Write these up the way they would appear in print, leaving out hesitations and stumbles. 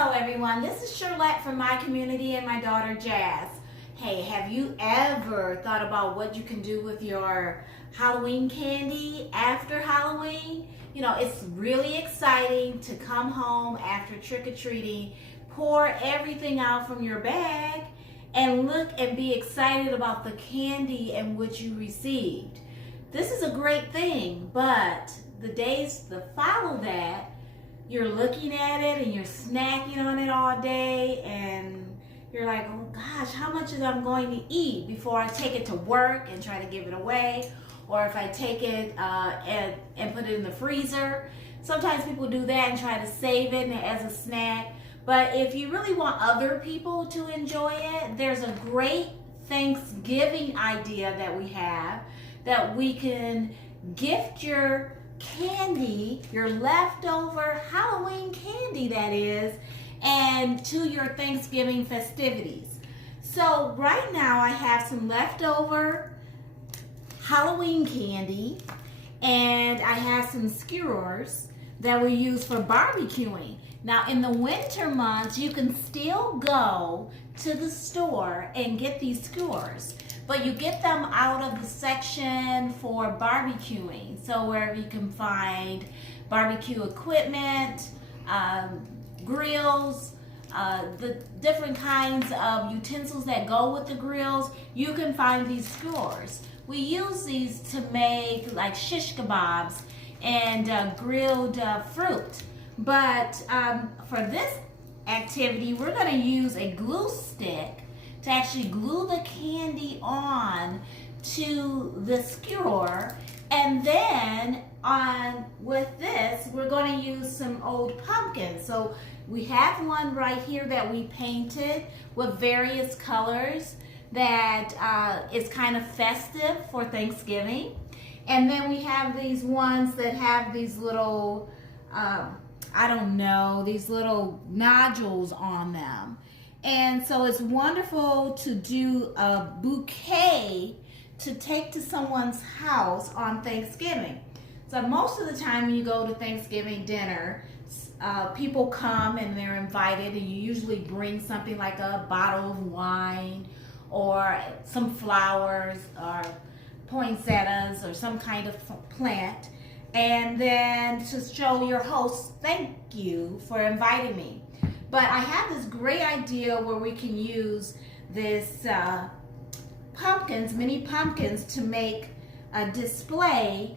Hello everyone, this is Shirlette from my community and my daughter Jazz. Hey, have you ever thought about what you can do with your Halloween candy after Halloween? You know, it's really exciting to come home after trick-or-treating, pour everything out from your bag, and look and be excited about the candy and what you received. This is a great thing, but the days that follow that, you're looking at it and you're snacking on it all day and you're like, oh gosh, how much is I'm going to eat before I take it to work and try to give it away, or if I take it and put it in the freezer. Sometimes people do that and try to save it as a snack. But if you really want other people to enjoy it, there's a great Thanksgiving idea that we have that we can gift your candy, your leftover Halloween candy that is, and to your Thanksgiving festivities. So right now I have some leftover Halloween candy and I have some skewers that we use for barbecuing. Now in the winter months you can still go to the store and get these skewers, but you get them out of the section for barbecuing. So wherever you can find barbecue equipment, grills, the different kinds of utensils that go with the grills, you can find these skewers. We use these to make like shish kebabs and grilled fruit. But for this activity, we're going to use a glue stick to actually glue the candy on to the skewer, and then with this we're going to use some old pumpkins. So we have one right here that we painted with various colors that is kind of festive for Thanksgiving, and then we have these ones that have these little I don't know, these little nodules on them. And so it's wonderful to do a bouquet to take to someone's house on Thanksgiving. So most of the time when you go to Thanksgiving dinner, people come and they're invited, and you usually bring something like a bottle of wine or some flowers or poinsettias or some kind of plant, and then to show your host thank you for inviting me. But I have this great idea where we can use this pumpkins, mini pumpkins, to make a display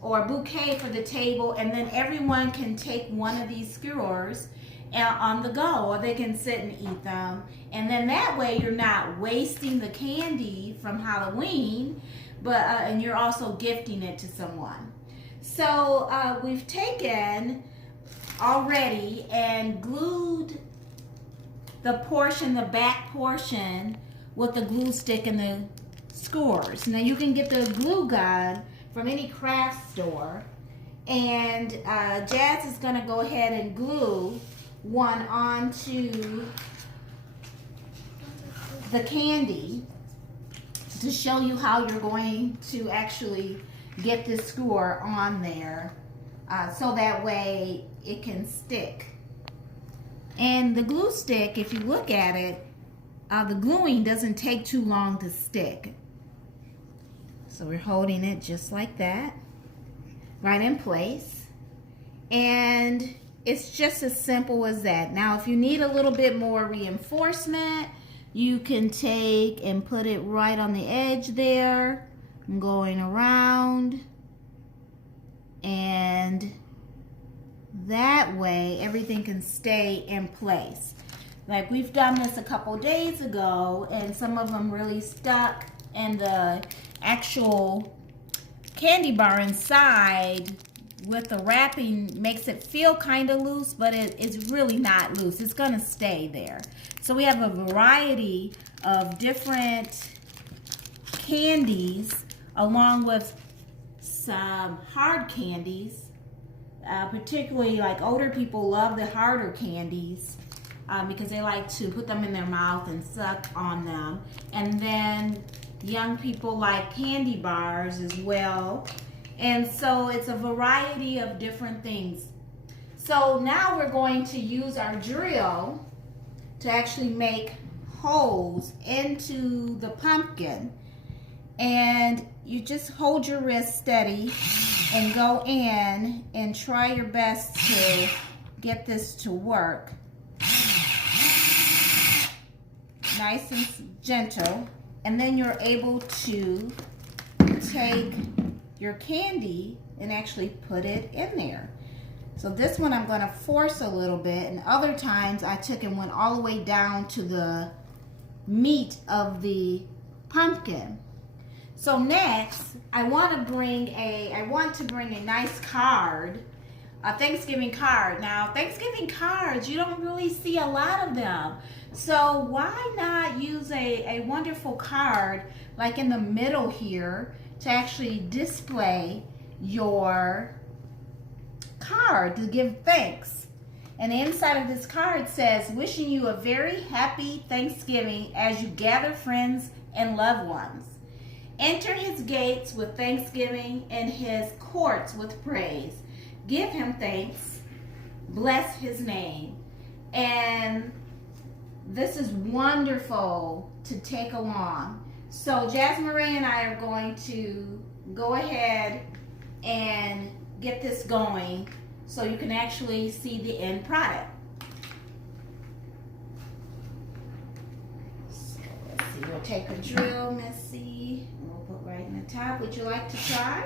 or a bouquet for the table, and then everyone can take one of these skewers on the go, or they can sit and eat them. And then that way you're not wasting the candy from Halloween, but and you're also gifting it to someone. So we've taken already and glued the back portion with the glue stick and the skewers. Now you can get the glue gun from any craft store, and Jazz is going to go ahead and glue one onto the candy to show you how you're going to actually get this skewer on there, so that way it can stick. And the glue stick, if you look at it, the gluing doesn't take too long to stick. So we're holding it just like that, right in place. And it's just as simple as that. Now if you need a little bit more reinforcement, you can take and put it right on the edge there, going around, and that way everything can stay in place. Like we've done this a couple days ago, and some of them really stuck, and the actual candy bar inside with the wrapping makes it feel kind of loose, but it's really not loose. It's gonna stay there. So we have a variety of different candies along with some hard candies. Particularly like older people love the harder candies because they like to put them in their mouth and suck on them. And then young people like candy bars as well. And so it's a variety of different things. So now we're going to use our drill to actually make holes into the pumpkin. And you just hold your wrist steady and go in and try your best to get this to work. Nice and gentle. And then you're able to take your candy and actually put it in there. So this one I'm going to force a little bit, and other times I took and went all the way down to the meat of the pumpkin. So next, I want to bring a nice card, a Thanksgiving card. Now, Thanksgiving cards, you don't really see a lot of them. So why not use a wonderful card like in the middle here to actually display your card to give thanks. And the inside of this card says, wishing you a very happy Thanksgiving as you gather friends and loved ones. Enter his gates with thanksgiving and his courts with praise. Give him thanks. Bless his name. And this is wonderful to take along. So Jasmine Marie and I are going to go ahead and get this going so you can actually see the end product. So let's see, we'll take a drill, Missy, and we'll put right in the top. Would you like to try?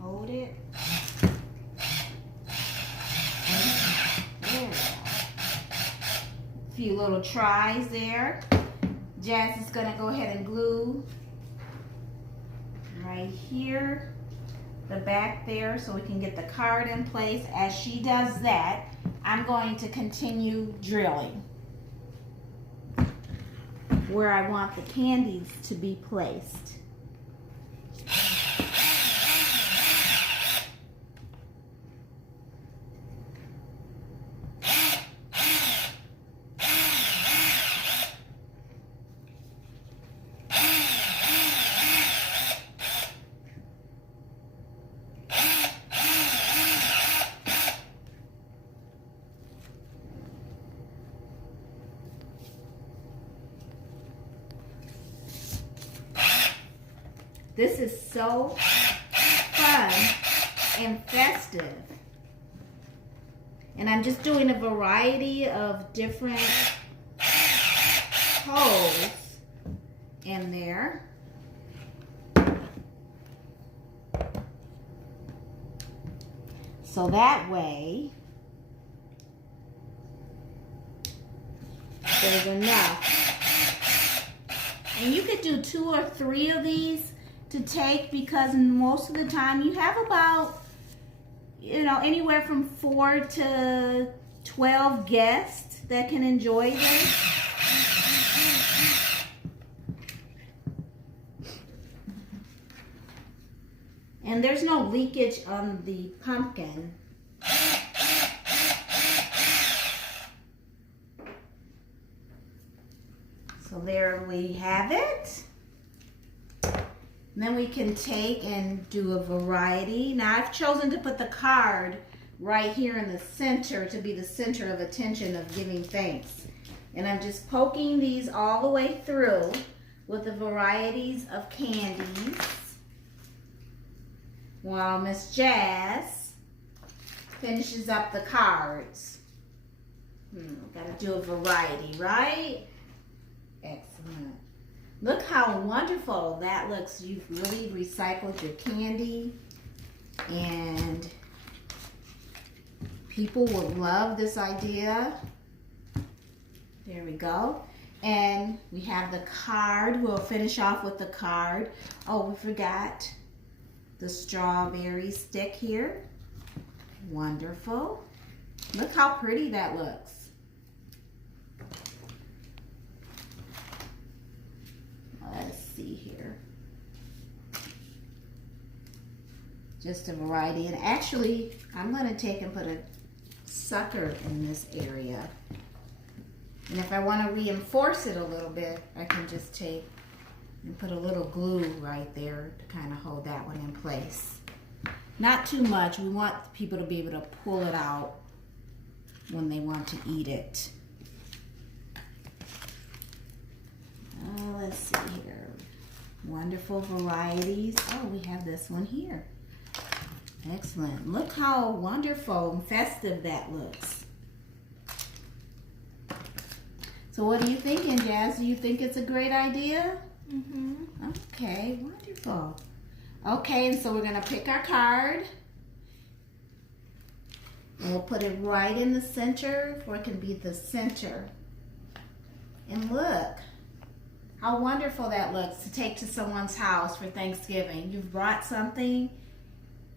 Hold it. There we go. A few little tries there. Jazz is going to go ahead and glue right here, the back there, so we can get the card in place. As she does that, I'm going to continue drilling where I want the candies to be placed. This is so fun and festive. And I'm just doing a variety of different holes in there. So that way, there's enough. And you could do 2 or 3 of these to take, because most of the time you have about, anywhere from 4 to 12 guests that can enjoy this. And there's no leakage on the pumpkin. So there we have it. And then we can take and do a variety. Now I've chosen to put the card right here in the center to be the center of attention of giving thanks. And I'm just poking these all the way through with the varieties of candies while Miss Jazz finishes up the cards. Gotta do a variety, right? Excellent. Look how wonderful that looks. You've really recycled your candy, and people will love this idea. There we go. And we have the card. We'll finish off with the card. Oh, we forgot the strawberry stick here. Wonderful. Look how pretty that looks. Let's see here. Just a variety. And actually, I'm going to take and put a sucker in this area. And if I want to reinforce it a little bit, I can just take And put a little glue right there to kind of hold that one in place. Not too much. We want people to be able to pull it out when they want to eat it. Let's see here. Wonderful varieties. Oh, we have this one here. Excellent. Look how wonderful and festive that looks. So what are you thinking, Jazz? Do you think it's a great idea? Mm-hmm. Okay, wonderful. Okay, and so we're going to pick our card. And we'll put it right in the center, where it can be the center. And look how wonderful that looks to take to someone's house for Thanksgiving. You've brought something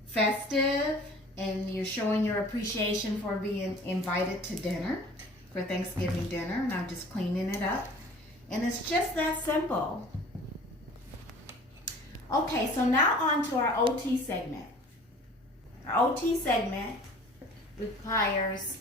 festive and you're showing your appreciation for being invited to dinner, for Thanksgiving dinner. And I'm just cleaning it up. And it's just that simple. Okay, so now on to our OT segment. Our OT segment requires,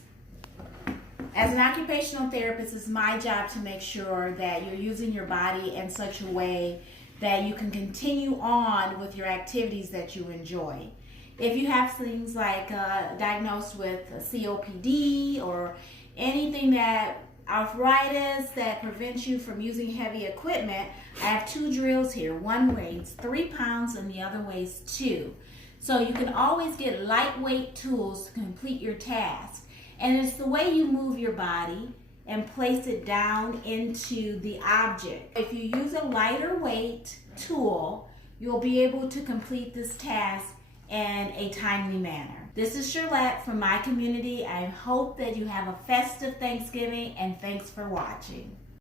as an occupational therapist, it's my job to make sure that you're using your body in such a way that you can continue on with your activities that you enjoy. If you have things like diagnosed with COPD or anything that arthritis that prevents you from using heavy equipment, I have 2 drills here. One weighs 3 pounds and the other weighs 2. So you can always get lightweight tools to complete your task. And it's the way you move your body and place it down into the object. If you use a lighter weight tool, you'll be able to complete this task in a timely manner. This is Charlotte from my community. I hope that you have a festive Thanksgiving, and thanks for watching.